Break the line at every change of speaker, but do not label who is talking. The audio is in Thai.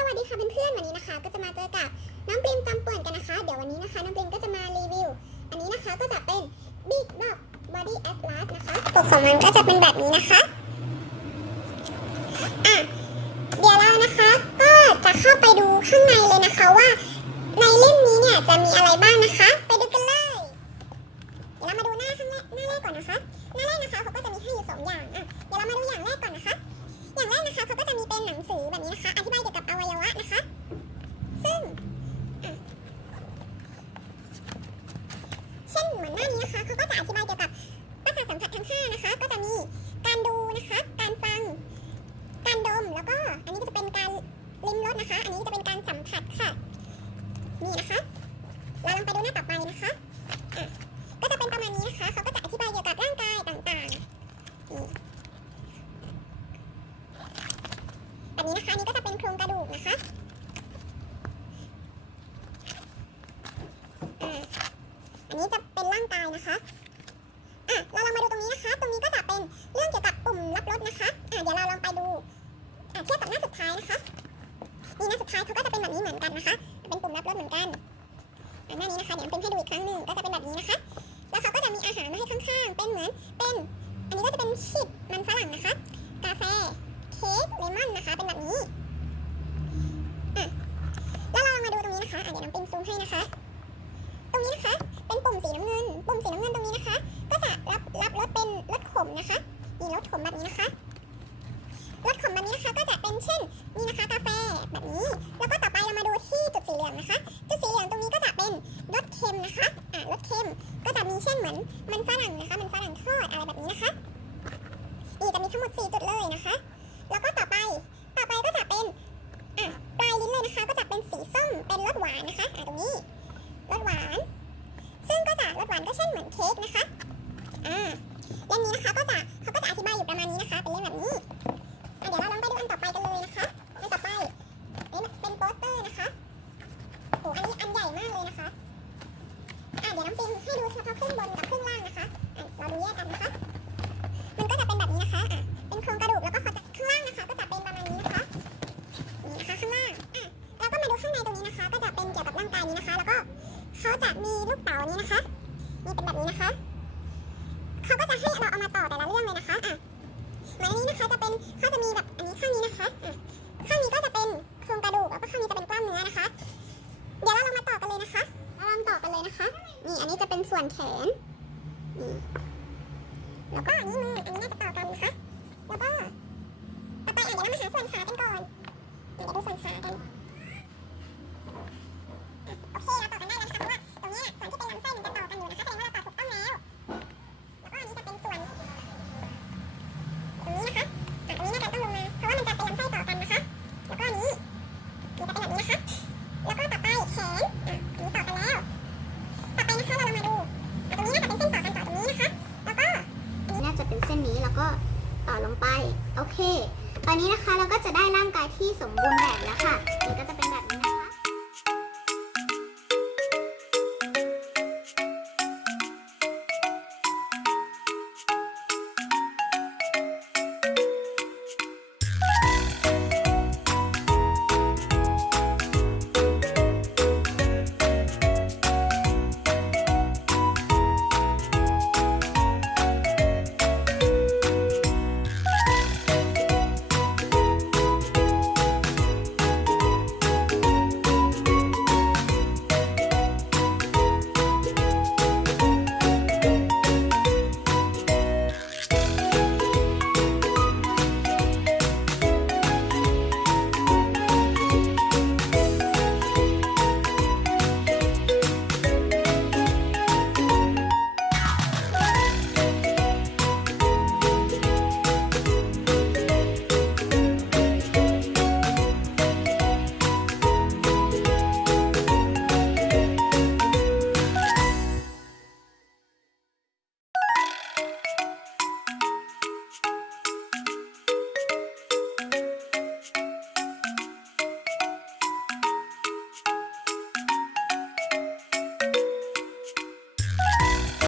สวัสดีค่ะเพื่อนๆวันนี้นะคะ ก็จะมาเจอกับน้องปริมจำป่วนกันนะคะ เดี๋ยววันนี้นะคะน้องปริมก็จะมารีวิว อันนี้นะคะก็จะเป็น Big Dog Body Atlas นะคะปกของมันก็จะเป็นแบบนี้นะคะอะเดี๋ยวเรานะคะ ก็จะเข้าไปดูข้างในเลยนะคะว่าในเล่มนี้เนี่ยจะมีอะไรบ้างนะคะ ไปดูกันเลย เดี๋ยวเรามาดูหน้าข้างแรกหน้าแรกก่อนนะคะ หน้าแรกนะคะเขาก็จะมีให้อยู่สองอย่างอะเดี๋ยวเรามาดูอย่างแรกก่อนนะคะ อย่างแรกนะคะเขาก็จะมีเป็นหนังสือแบบนี้นะคะ อธิบายเกี่ยวกับอวัยวะนะคะ ซึ่งเช่นเหมือนหน้านี้นะคะเขาก็จะอธิบายเกี่ยวกับประสาทสัมผัสทั้งห้านะคะ ก็จะมีการดูนะคะ การฟัง การดม แล้วก็อันนี้ก็จะเป็นการลิ้มรสนะคะ อันนี้จะเป็นการสัมผัสค่ะ นี่นะคะ เราลองไปดูหน้าต่อไปนะคะก็จะเป็นประมาณนี้นะคะ เขาก็จะอธิบายเกี่ยวกับร่างกายต่างๆนี่แบบนี้นะคะ อันนี้ก็จะเป็นโครงกระดูกนะคะ อ่าอันนี้จะเป็ นะคะอะเราลองมาดูตรงนี้นะคะ ตรงนี้ก็จะเป็นเรื่องเกี่ยวกับปุ่มรับรสนะคะอะเดี๋ยวเราลองไปดูอะเทียบกับหน้าสุดท้ายนะคะนี่หน้าสุดท้ายเขาก็จะเป็นแบบนี้เหมือนกันนะคะ เป็นปุ่มรับรสเหมือนกันอะหน้านี้นะคะเดี๋ยวเป็นให้ดูอีกครั้งหนึ่งก็จะเป็นแบบนี้นะคะ แล้วเขาก็จะมีอาหารมาให้ข้างๆ เป็นเหมือนเป็น อันนี้ก็จะเป็นชีสมันฝรั่งนะคะ กาแฟ เค้ก เลมอนนะคะ เป็นแบบ เหลืองนะคะจุดสีเหลืองตรงนี้ก็จะเป็นรสเค็มนะคะอ่ารสเค็มก็จะมีเช่นเหมือนมันฝรั่งนะคะ มันฝรั่งทอดอะไรแบบนี้นะคะนี่จะมีทั้งหมด 4 จุดเลยนะคะ แล้วก็ต่อไปต่อไปก็จะเป็นอะปลายลิ้นเลยนะคะ ก็จะเป็นสีส้มเป็นรสหวานนะคะอะตรงนี้รสหวาน ซึ่งก็จะรสหวานก็เช่นเหมือนเค้กนะคะอ่าเล่มนี้นะคะก็จะเขาก็จะอธิบายอยู่ประมาณนี้นะคะ เป็นเล่มแบบนี้อะเดี๋ยวเราลองไปดูอันต่อไปกันเลยนะคะ เขาจะมีลูกเต๋านี้นะคะนี่เป็นแบบนี้นะคะเขาก็จะให้เราเอามาต่อแต่ละเรื่องเลยนะคะอะหมือนอันนี้นะคะจะเป็นเขาจะมีแบบอันนี้ข้างนี้นะคะอะข้างนี้ก็จะเป็นโครงกระดูกแล้วก็ข้างนี้จะเป็นกล้ามเนื้อนะคะ เดี๋ยวเราลองมาต่อกันเลยนะคะเราลองต่อกันเลยนะคะนี่อันนี้จะเป็นส่วนแขนนี่แล้วก็อันนี้มืออันนี้น่าจะต่อกันนะคะแล้วก็ต่อไปอะเดี๋ยวเรามาหาส่วนขากันก่อนเดี๋ยวดูส่วนขากัน นี้นะคะเราก็จะได้ร่างกายที่สมบูรณ์แบบ